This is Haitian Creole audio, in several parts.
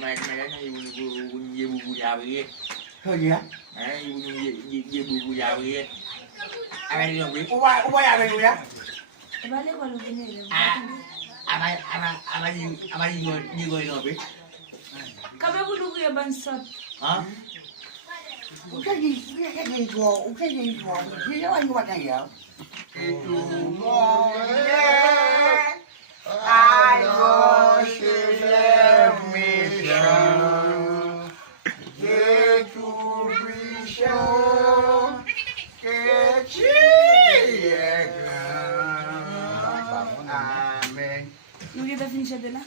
Mày nhiều bù già vậy? Thôi gì á? Nhiều bù già vậy? Ai đi làm việc? Ủa ba nhà mày gì á? Ai như người làm việc? Kami bulu ya bansat. Hả? Cái gì của cái đó anh qua này vậy? I was let me down. Get to be shown. Get Amen. Não ia dar ficha dela?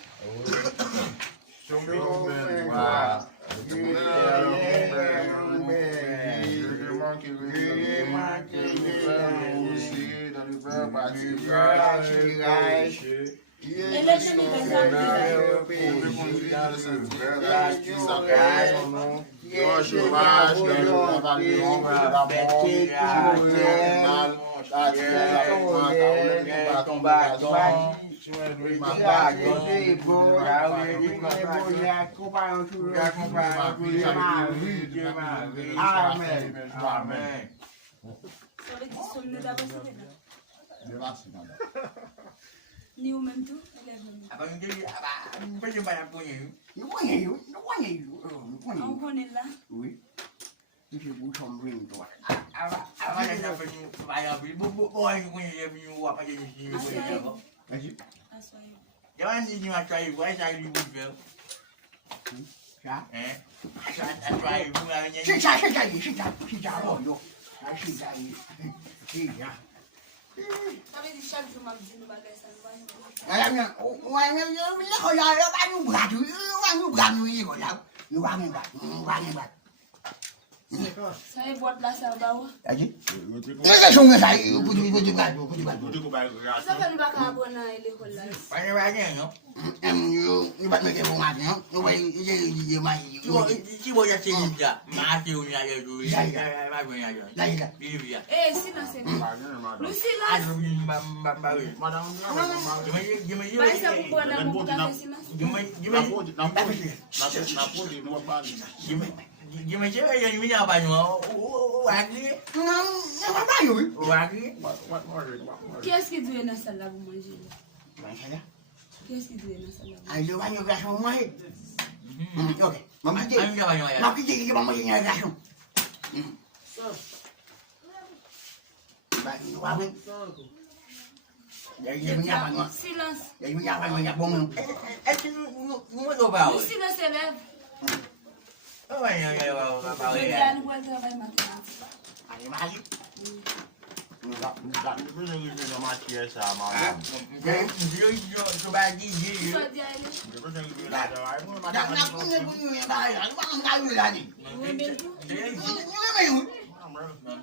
Ele é Ni o mesmo tu? Abang jadi banyak punya. Nó quá nhiều. Ông con này là Ui. Nó chỉ muốn xong riêng rồi. Abang jadi banyak boy punya punya apa jadi ni punya. Cái gì? Aswayo. Jangan ni macam ibu saya ibu bel. Sao? Saya ibu punya. Xin chào rồi vô. Xin chào. Xin chào. Tapi di shall tu magazine bagay sa luwan. Alam niya, nó hồi giờ nó bán những gà chứ, bán những gà như vậy đâu, như bán bạc. Saya buat lasar bawah. Cái gì? Cái sung cái này, cô chú bài. Sa ba kahapon na Lekòl lang? Banyak no. Em như bạn mấy cái vùng mặt nhá, như vậy gì mày. Chỉ bao giờ chơi gì à? Mà chơi nhà rồi. Mai về nhà rồi. Đây là. Đi đi à. Eh, sila sila. Lucila. Vai sa bubuan na pupunta kay sila. Gimana cakap yang ini apa ni? Wagi. Nó bao nhiêu? Wagi. Qu'est-ce que tu es na sala bu manger? Mày thấy đó. Qu'est-ce que tu es na sala? Ai vô bao nhiêu gà không mấy? Ok. Mà cái gì? Anh cho bao nhiêu vậy? Mà cái gì mà mấy nhà gà không? Bạn qua bên. Vậy mình nhà bạn mà. Silence. Vậy mình nhà bạn mà nhà bông không? Muốn đồ vào. Lucila se leva. Không phải vào Ele đây. não vai trabalhar matemática. Ai mà gì? Số ba gì? Só dia ele. Đang cũng như người này là nó ăn cay người là gì? O é mesmo?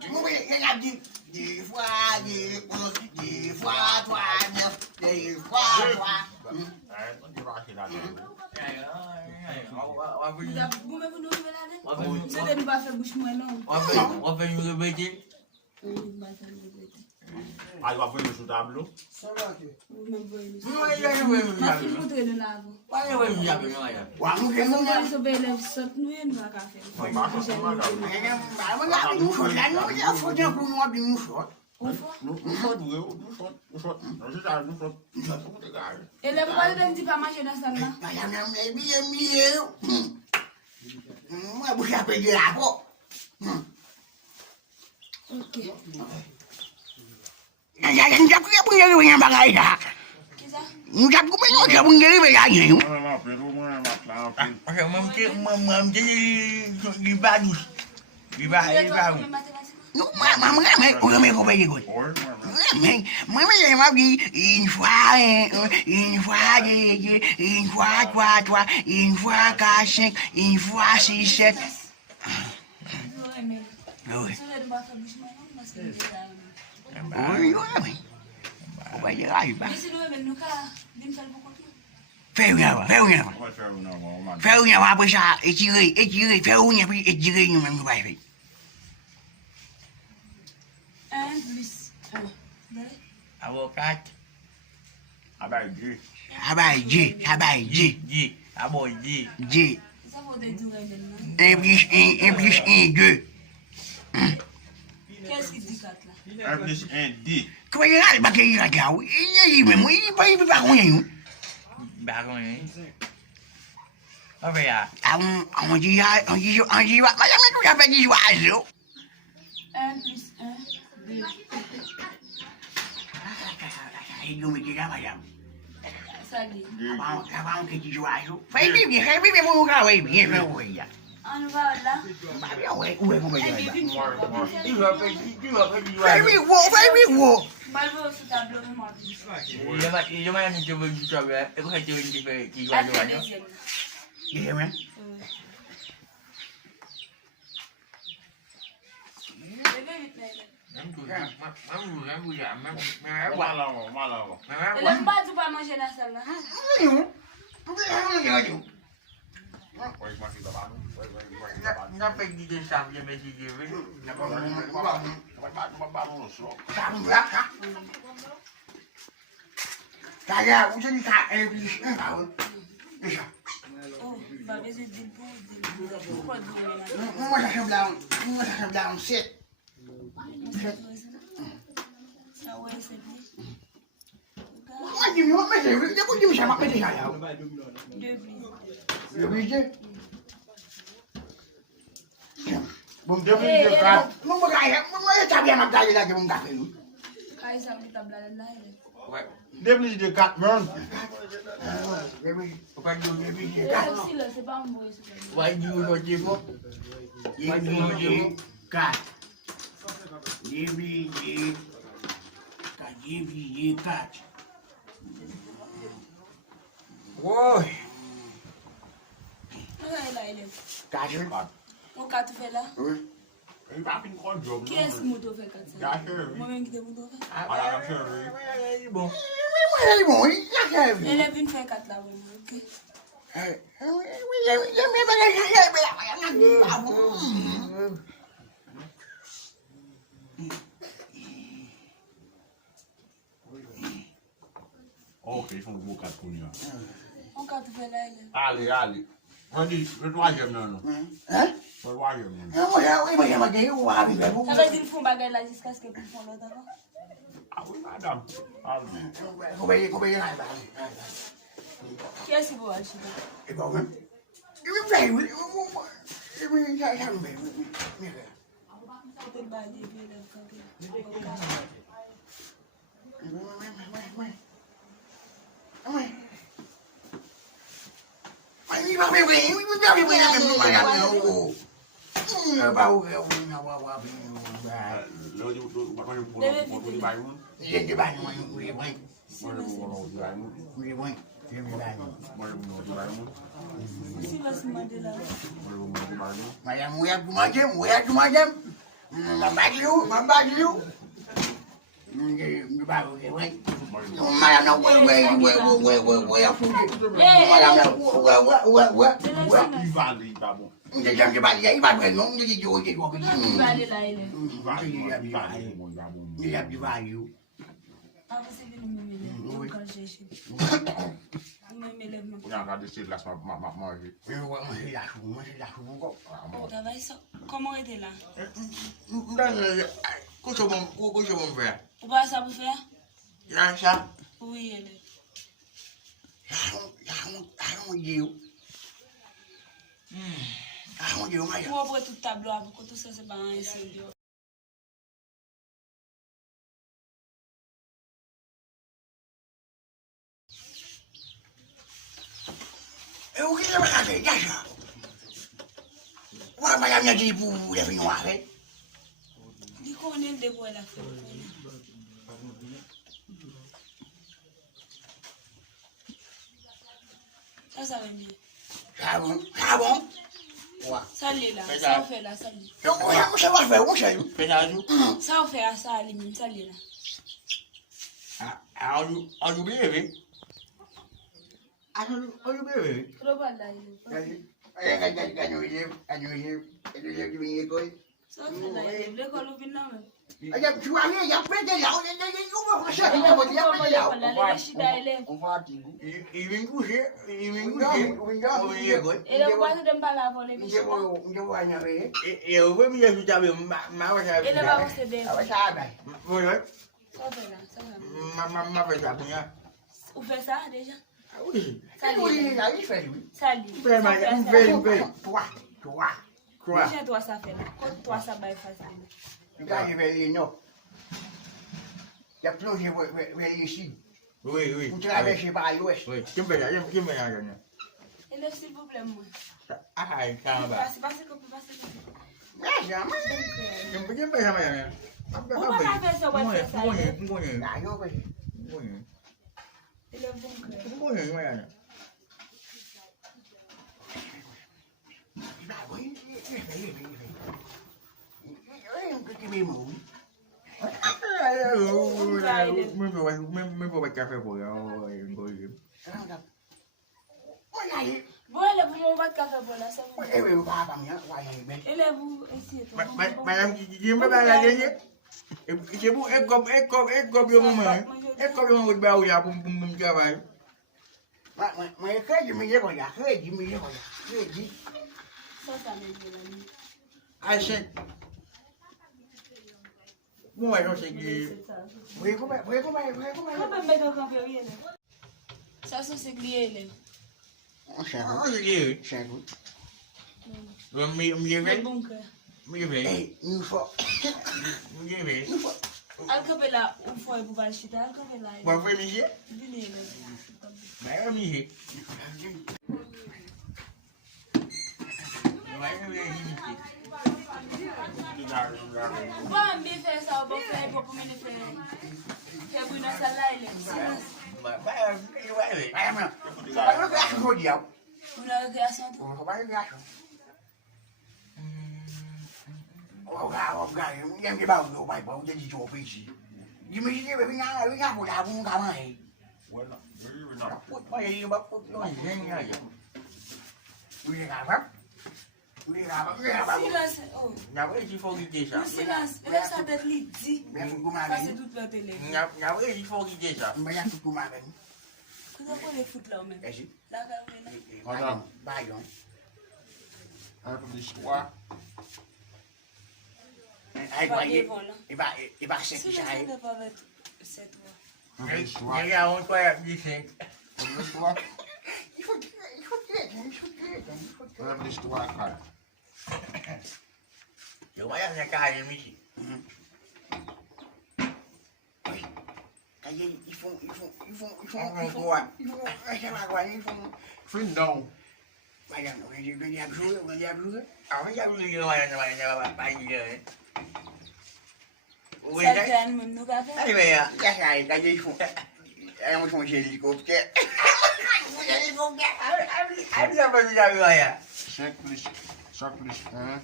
Như mày không biết cái làm gì? Gì pha thoa nhau, gì pha thoa. Já bume bu no vela né? Você deve baixar bucho mais não. Ó vem o beijo. Aí vai ver o tablo. Não vou ir. Não é eu vou. Mas filho do treino lá. Vai eu vou já não é. Quảng cái Não nó vai sobre ele só não é no café. bạn nó làm cái sốt là nó giáo phụ cho cô mua cái sốt. Ele é quase dentro para mais na sala. Mà làm này bia. Mà bữa bây giờ làm bộ. Ok. Anh chắc cái bữa giờ nhà bạn ấy đã. Chắc cũng mấy nói cái bữa giờ bây giờ nhiều. Mầm đi ba đùi. Đi ba. Lúc mà mày ôi mày không bây giờ rồi. Mày giờ mà đi in pha caixa, in pha xixet. Rồi. Ôi mày. Không bây giờ ai ba. Phèo nhà mà bây giờ ít người phèo nhà bây ít người nhưng mà không phải vậy. Avocado. Abaí. J. Ah bon, J. J. Ça vaut des jours et demi. 1 plus 1, 2. Qu'est-ce qui dit 4 là? 1 plus 1, 2. Comment il a pas qu'il a gars? Il même, il pas rien. Baron, hein? Ah, ben, ah. On dit, madame, tu as pas dit oiseau. 1 plus 1, 2. Il nous dit là, madame. Ça dit. Avant que tu oiseau. Fais bien, mon gars, oui, bien, oui. On va là. Où est mon gars? Tu vas faire du Fais oui, wo. Balbo sur tableau, moi. Il y a un qui veut du travail. Et pourquoi tu veux qui va Ah, du c'est travail? deuxième. Il est vrai? Elle aime pas tout pas manger dans la salle là. N'a pas dit de ça, bien mais j'ai vu. Kaya, où c'est ça? Elle dit, déjà. Oh, bah, je dis pourquoi dire Moi, ça ressemble à un 7. ça, ouais, c'est bien. Moi, dis-moi, mais c'est ça m'a fait déjà. 2 plus. Le budget. Bon, Deux plus de 4. mon gars, moi, t'as bien ma taille là, que mon café. Quand ils savent que table là, Ouais. 2 plus de 4, man. Pourquoi tu veux du c'est pas un bruit. Ouais, du aujourd'hui, quoi. Il budget 4. Il budget 4. Ouais. Il est. 4. Mon 4 fait là. Oui. Il va faire une grande job. Qui est-ce qui m'a fait 4 Moi-même qui t'ai fait. Ah, bon. Oui, bon, il y a Elle est venue faire 4 là, ok. Ok, ils font le beau 4 Kounya. Mon 4 fait là, elle est. Allez. On dit, le troisième, non. Hein? Le troisième, non. Oui, moi, j'ai où Ça veut dire qu'ils font bagarre là jusqu'à ce qu'ils font l'autre avant. Ah oui, madame. Combien Qui est-ce qui va acheter? et bon, même. Il me fait, oui. Peut-être pas des vieux là, si va se demander là. Ah, vous savez, nous m'élève quand j'ai chez nous m'élève non. Travail ça. Comment était là? Qu'est-ce qu'on fait? Ou pas ça pour faire? Là, ça. Oui, elle est. Pour après tout tableau, après tout ça, c'est pas un seul. Dis qu'on est le débois là. Ça va bien. Ah bon? Ça l'est là. Ça fait là, ça l'est. Fais ça, tout. Ça fait à ça, lui-même, ça l'est là. On oublie, oui. On oublie. Trop pas là, il est. Ça fait là, l'école, on vient là même. Aja tuange ya pete ya uwa kwa shaka ya bodi ya pete ya. On va tigu. Even couché, ele kwasi dem bala vole Nje nya we. et au premier je t'avais ma ele va vous aider Awashaba. Oui. ça fait là Ma fait ça Kounya. vous faites ça déjà Ah oui. ça Lui il a fait lui. ça lui Toi. Quoi? déjà toi ça fait là quand toi ça va facile Tu vas arriver non. Il y a plongé vers ici. Oui. Vous traversez par l'ouest. Oui. Qui me fait ça? élève s'il vous plaît moi Ah, caramba. c'est pas ce qu'on peut passer Mais jamais. Qui me fait ça? pourquoi ça fait ça ouais fait ça Ah non mais. élève bon cœur Me puedo café por ahora. bon élève vous m'envoie de café pour là c'est bon élève vous essayez Madame, qui me va la dènye? C'est pour un cop, yo maman. Un cop, yo maman, bah, oui, pour me travailler. Mais que je me dis voilà, que je me dis voilà. ça me dit Ah, c'est. Bon, je sais que. Oui, comment ça c'est glié élève Ah, c'est que. Me bon cœur Hey, une fois. alkabe là une fois vous va acheter alkabe là Bon, frère, monsieur. dîner élève Mais, monsieur. bon bien faire ça bon faire pour me faire pour notre là élève on a récréation Voilà. Oui, non. silence oh Il faut quitter ça. silence élève ça tête li dit ça c'est toute la télé Il faut quitter ça. vous avez les foot là même là Madame, Bayon. un peu d'histoire. Ay, voyez, il va se si quitter. je ne pas avec cette voix Un peu d'histoire. Il y a un quoi, lycée. Un peu d'histoire. Il faut tirer. Un peu d'histoire, cara. Je vois qu'il y a carré, monsieur. Ils font. Fin down. Ah, mais il y a plus de pas idée. Oui, ça fait même nous café allez, Ils font hélicoptère. allez, ça va nous arriver. 5 plus 1.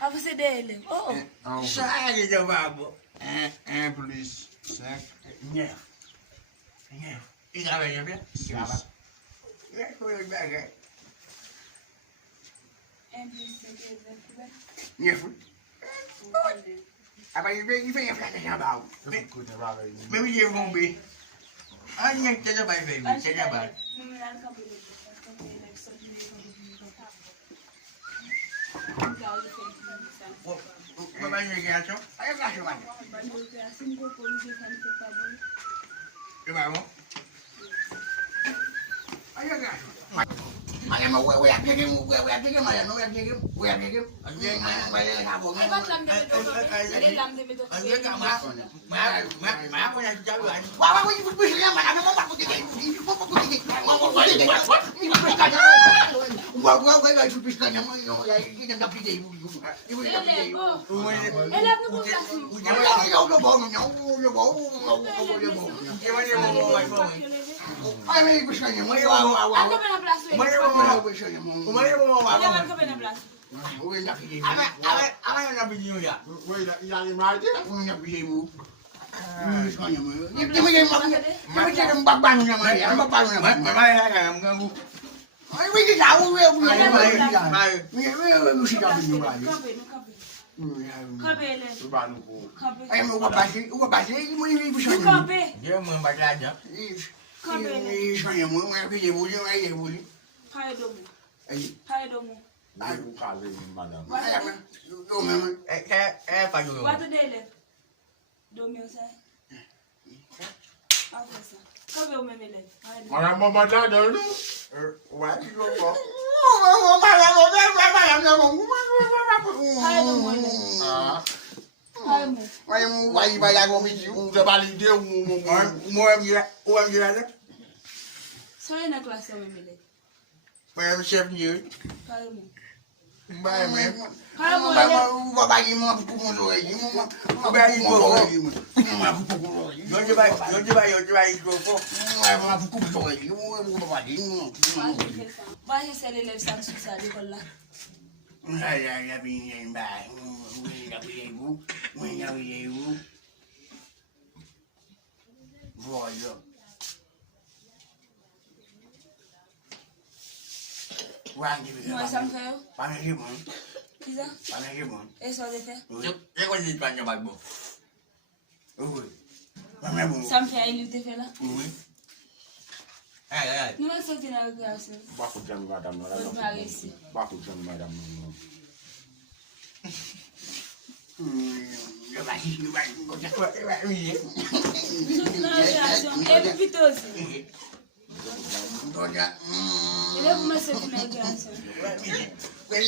ah vous c'est des élèves oh Ça, allez, ça va. 1 plus 5. 9. Il travaille bien. 6. Il faut le baguette. un plus c'est 9. Il fait un flash à Mais oui, j'ai bombé. Ah, il y a que ça va faire, c'est la balle. Maman, il y a quelque chose. C'est pas bon. Kabele. Kabe. Ay mo wabase mo ni bisho. Kabe. Dia mo baglaja. Kabele. Ishonye mo mo bije buli ay buli. Paidomo. Ay Paidomo. You can't live in madam. ay do mama. Pa yo. What the dele? Domi osai. Afesa. Kabe o memele. Madam, mama, dad, where you go for? Why you buy that one with you? The valley, dear More So in a class o memele. Para chef you. Paidomo. Bye man. Paidomo. Babayi mo pukulo yi mo. Babayi mo. Mo pukulo yi. Yo vai go for. Mo pukulo yi. Mo babayi mo. Ba he sele le sak su sa di kolla. Ay bi yin ba. Mo ya bi wu. Voyo. Wangi bi. Mo sam fe yo. Pa me mo. Kiza? Pa me mo. E so de fe. Je ko ni pa nya bagbo. Oui. Pa me mo. Sam fe ay li te fe la. Oui. Ay. Ni ma so ti na class. Baku jam, madam. Bonne Paris. Baku jam, madam. Je vais go ja. So ti na class. E pito si. Go ja. Ele ma so ti na class. Well,